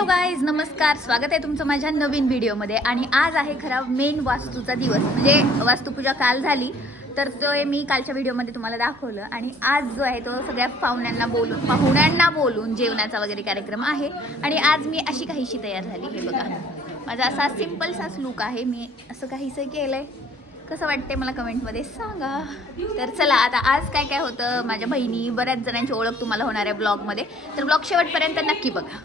Hello guys, नमस्कार. स्वागत आहे तुमचं माझ्या नवीन व्हिडिओमध्ये. आणि आज आहे खरा मेन वास्तूचा दिवस, म्हणजे वास्तुपूजा काल झाली तर तो मी कालच्या व्हिडिओमध्ये तुम्हाला दाखवलं. आणि आज जो आहे तो सगळ्या पाहुण्यांना बोलून जेवणाचा वगैरे कार्यक्रम आहे. आणि आज मी अशी काहीशी तयार झाली. हे बघा, माझा असा सिम्पलसाच लुक आहे. मी असं काहीसं केलं आहे. कसं वाटते मला कमेंटमध्ये सांगा. तर चला, आता आज काय काय होतं, माझ्या बहिणी बऱ्याच जणांची ओळख तुम्हाला होणार आहे ब्लॉगमध्ये. तर ब्लॉग शेवटपर्यंत नक्की बघा.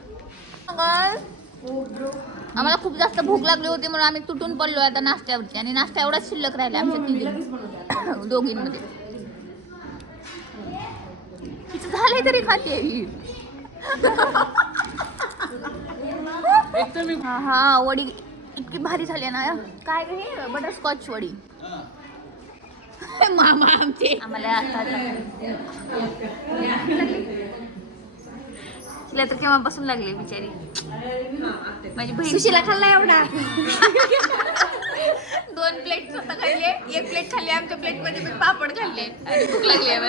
आम्हाला खूप जास्त भूक लागली होती म्हणून आम्ही तुटून पडलो आता नाश्त्यावरती. आणि नाश्ता एवढाच शिल्लक राहिला आमच्या दोघींमध्ये. तिचं झालंय तरी खाते ही. हा वडी इतकी भारी झाली ना. काय हे बटरस्कॉच वडी. मामा आमचे आम्हाला आता तिला तर केव्हापासून लागले बिचारी. माझी बहीण सुशीला खाल्ला एवढा. 2 प्लेट स्वतः खाल्ले, 1 प्लेट खाल्ली आमच्या प्लेटमध्ये पण पापड खाल्ले. आणि भूक लागली आहे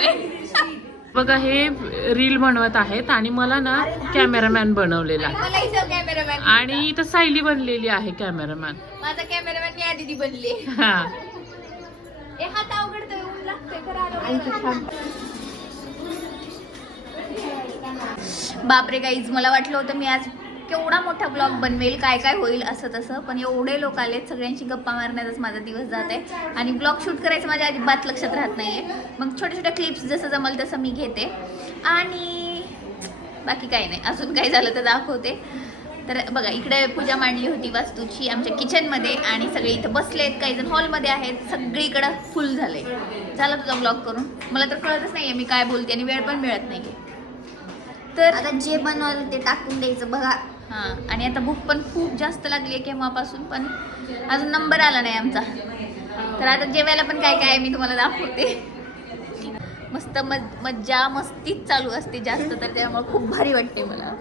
बघा. हे रील बनवत आहेत आणि मला ना कॅमेरामॅन बनवलेला कॅमेरामॅन. आणि इथं सायली बनलेली आहे कॅमेरामॅन. माझा कॅमेरामॅन मी आधी बनले. हा, हात अवघडतोय, ऊन लागतोय. बापरे गाईज, मला वाटलं होतं मी आज केवढा मोठा ब्लॉग बनवेल, काय काय होईल असं तसं. पण एवढे लोक आलेत, सगळ्यांची गप्पा मारण्यातच माझा दिवस जात आहे. आणि ब्लॉग शूट करायचं माझ्या अजिबात लक्षात राहत नाही आहे. मग छोट्या छोट्या क्लिप्स जसं जमल तसं मी घेते. आणि बाकी काही नाही, अजून काय झालं तर दाखवते. तर बघा, इकडे पूजा मांडली होती वास्तूची आमच्या किचनमध्ये. आणि सगळे इथं बसलेत, काही जण हॉलमध्ये आहेत. सगळीकडं फुल झाले. झाला तुझा ब्लॉग करून. मला तर कळतच नाही आहे मी काय बोलते आणि वेळ पण मिळत नाही. तर आता जे बनवलं ते टाकून द्यायचं बघा. हां, आणि आता भूक पण खूप जास्त लागली आहे केव्हापासून, पण अजून नंबर आला नाही आमचा. तर आता जेवायला पण काय काय आहे मी तुम्हाला दाखवते. मस्त मज्जा मस्तीच चालू असते जास्त, तर त्यामुळे खूप भारी वाटते मला.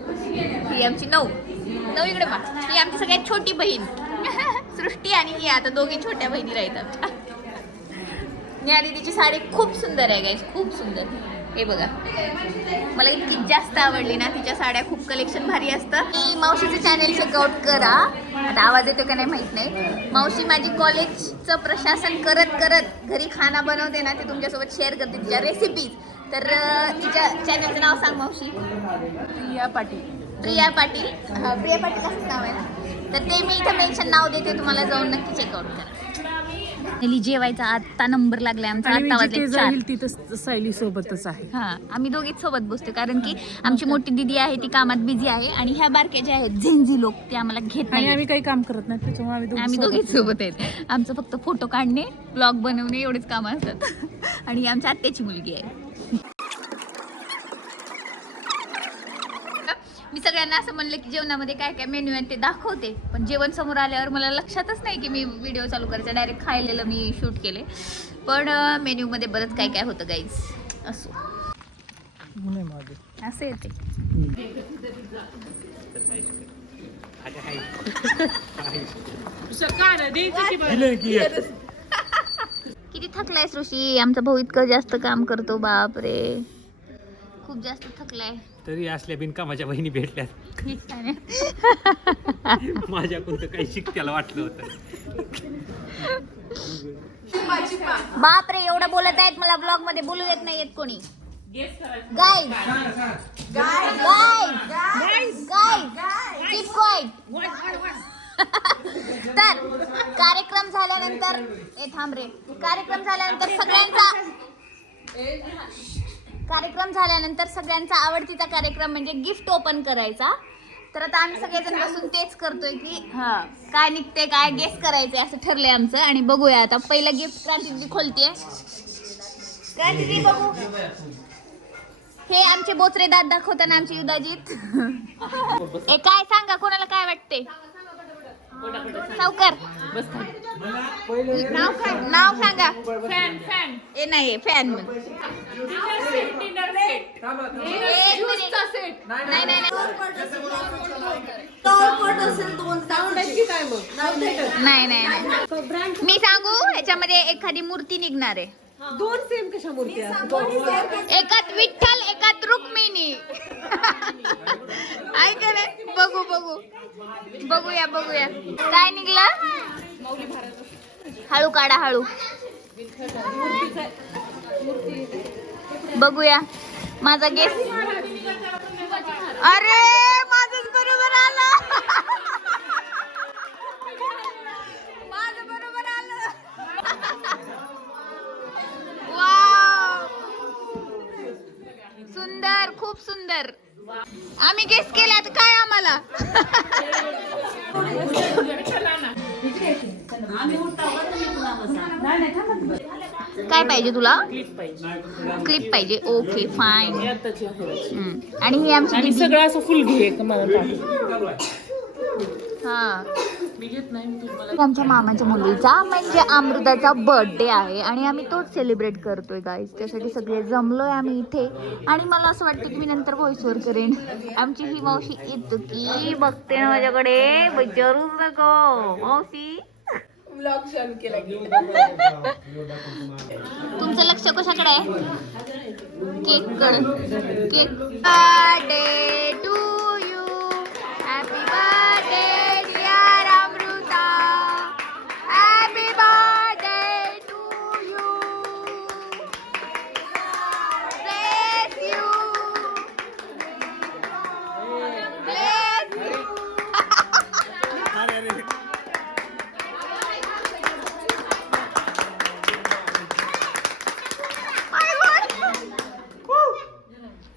ही आमची नऊ इकडे पा. ही आमची सगळ्यात छोटी बहीण सृष्टी. आणि ही आता दोघी छोट्या बहिणी राहतात आमच्या. नेहा दीदीची साडी खूप सुंदर आहे गाईस, खूप सुंदर. हे बघा, मला इतकी जास्त आवडली ना. तिच्या साड्या खूप कलेक्शन भारी असतं. की मावशीचं चॅनेल चेकआउट करा. आता आवाज येतो का नाही माहीत नाही. मावशी माझी कॉलेजचं प्रशासन करत करत घरी खाना बनवते ना, ते तुमच्यासोबत शेअर करते तिच्या रेसिपीज. तर तिच्या चॅनलचं नाव सांग मावशी. प्रिया पाटील. प्रिया पाटील. प्रिया पाटील असंच नाव आहे ना. तर ते मी इथं मेन्शन नाव देते, तुम्हाला जाऊन नक्की चेकआउट करा. जेवायचा आता नंबर लागलाय आमचा. आता वाजले 4. तिथं सायली सोबतच आहे. हा, आम्ही दोघीच सोबत बसतो, कारण की आमची मोठी दीदी आहे ती कामात बिझी आहे. आणि ह्या बारक्या ज्या आहेत झेंझी लोक, ते आम्हाला घेत नाही. आम्ही काही काम करत नाही, त्याच्यामुळे आम्ही दोघीच सोबत आहेत. आमचं फक्त फोटो काढणे, ब्लॉग बनवणे एवढेच काम असतात. आणि आमच्या आत्याची मुलगी आहे. मी सगळ्यांना असं म्हणलं की जेवणामध्ये काय काय मेन्यू आहे ते दाखवते, पण जेवण समोर आल्यावर मला लक्षातच नाही की मी व्हिडिओ चालू करायचा. डायरेक्ट खायलेलं मी शूट केले. पण मेन्यूमध्ये बरंच काय काय होतं गाईज. असो, असं येते. किती थकलाय ऋषी आमचा भाऊ, इतकं जास्त काम करतो. बाप रे, खूप जास्त थकलाय. तरी असल्या बिनकामाच्या बहिणी भेटल्यात. माझ्याकडून तर काही शिकत्याला वाटलं होतं. बाप रे, एवढं बोलत आहेत, मला ब्लॉग मध्ये बोलू येत नाही येत कोणी. Guys keep quiet. तर कार्यक्रम झाल्यानंतर सगळ्यांचा आवडतीचा कार्यक्रम म्हणजे गिफ्ट ओपन करायचा. तर आता आम्ही सगळेजण बसून तेच करतोय की काय निघते, काय गेस करायचंय असं ठरलंय आमचं. आणि बघूया आता. पहिलं गिफ्ट क्रांती खोलतेय. क्रांती बघू. हे आमचे बोचरे दात दाखवताना आमची युधाजीत. काय सांगा, कोणाला काय वाटते? सावकार नाव सांगा. फॅन ए नाही, फॅन म्हण. नाही, मी सांगू, ह्याच्यामध्ये एखादी मूर्ती निघणार आहे. दोन सेम कशा मूर्ती एकात विठ्ठल एकात रुक्मिणी. ऐक रे बघू. बघूया काय निघलं. हळू काढा हळू. बघूया माझा गेस. अरे माझंच बरोबर आलं. माझं बरोबर आलं. वाव, सुंदर, खूप सुंदर. आम्ही गेस केला तर काय आम्हाला. काय पाहिजे तुला. क्लिप पाहिजे. Okay fine. आणि ही आमची आणि सगळं असं फुल घे मला टाकून. हा, मी घेत नाही मी तुम्हाला. आमच्या मामाच्या मुलीचा म्हणजे अमृताचा बर्थडे आहे आणि आम्ही तोच सेलिब्रेट करतोय गाईज. त्यासाठी सगळे जमलोय आम्ही इथे. आणि मला असं वाटतं की मी नंतर व्हॉइस ओव्हर करेन. आमची ही मावशी इतकी बघते ना माझ्याकडे, विचारूच नको. मावशी तुमचं लक्ष कशाकडे आहे. केक कडे. Cake. Birthday to you, happy birthday dear Amrita, happy birthday to you, bless you, bless you.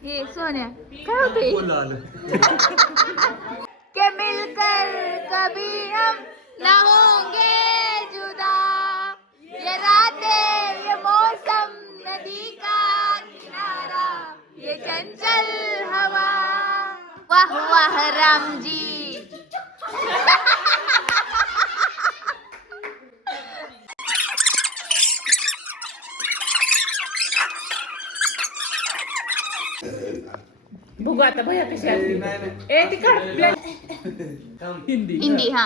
ये सोन्या काय होते. के मिलकर कभी हम न होंगे जुदा, ये रातें, ये मौसम, नदी का किनारा, ये चंचल हवा. वाह वाह राम जी. बघू आता भैया कशी असते. ए ती काढ. हिंदी. हा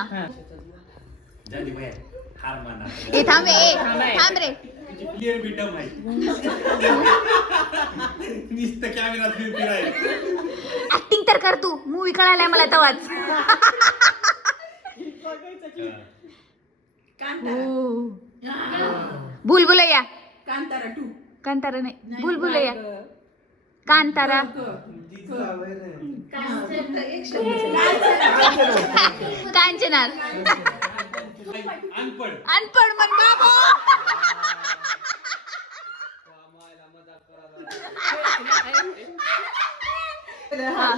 ए थांब रे. थांब रे. ऍक्टिंग तर कर तू. मूवी कळालाय मला तवाच. भूलभुलैया. कांतारा नाही, भूलभुलैया. कांतारा. कांचनार. अनपढ मन बाबू.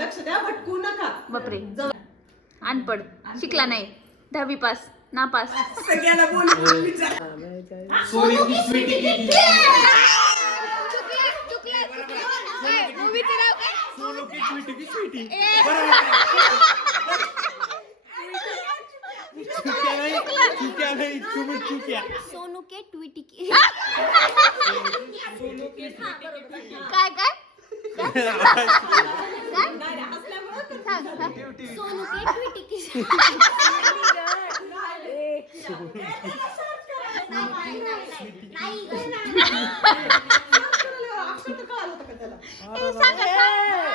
लक्ष द्या, भटकू नका. बापरे, अनपढ, शिकला नाही, 10वी पास, नापास. सगळ्याला बोलून विचार. सोनू के ट्विटी की. काय काय सोनू के ट्विटी की.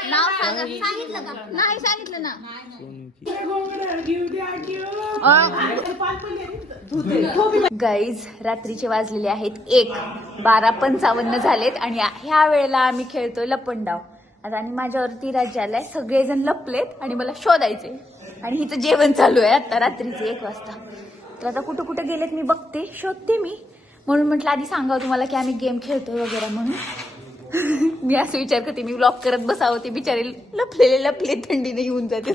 नाव सांगा. सांगितलं का नाही. सांगितलं ना. गाईज रात्रीचे वाजलेले आहेत 1. 12:55 झालेत आणि ह्या वेळेला आम्ही खेळतोय लपंडाव. आता आणि माझ्यावरती राज्य आलाय. सगळेजण लपलेत आणि मला शोधायचे. आणि हिचं जेवण चालू आहे आता रात्रीचे 1 वाजता. तर आता कुठं कुठं गेलेत मी बघते, शोधते मी. म्हणून म्हटलं आधी सांगावं तुम्हाला की आम्ही गेम खेळतोय वगैरे म्हणून. मी असं विचार करते मी व्लॉग करत बसावं. ते बिचारे लपले थंडीने येऊन जाते.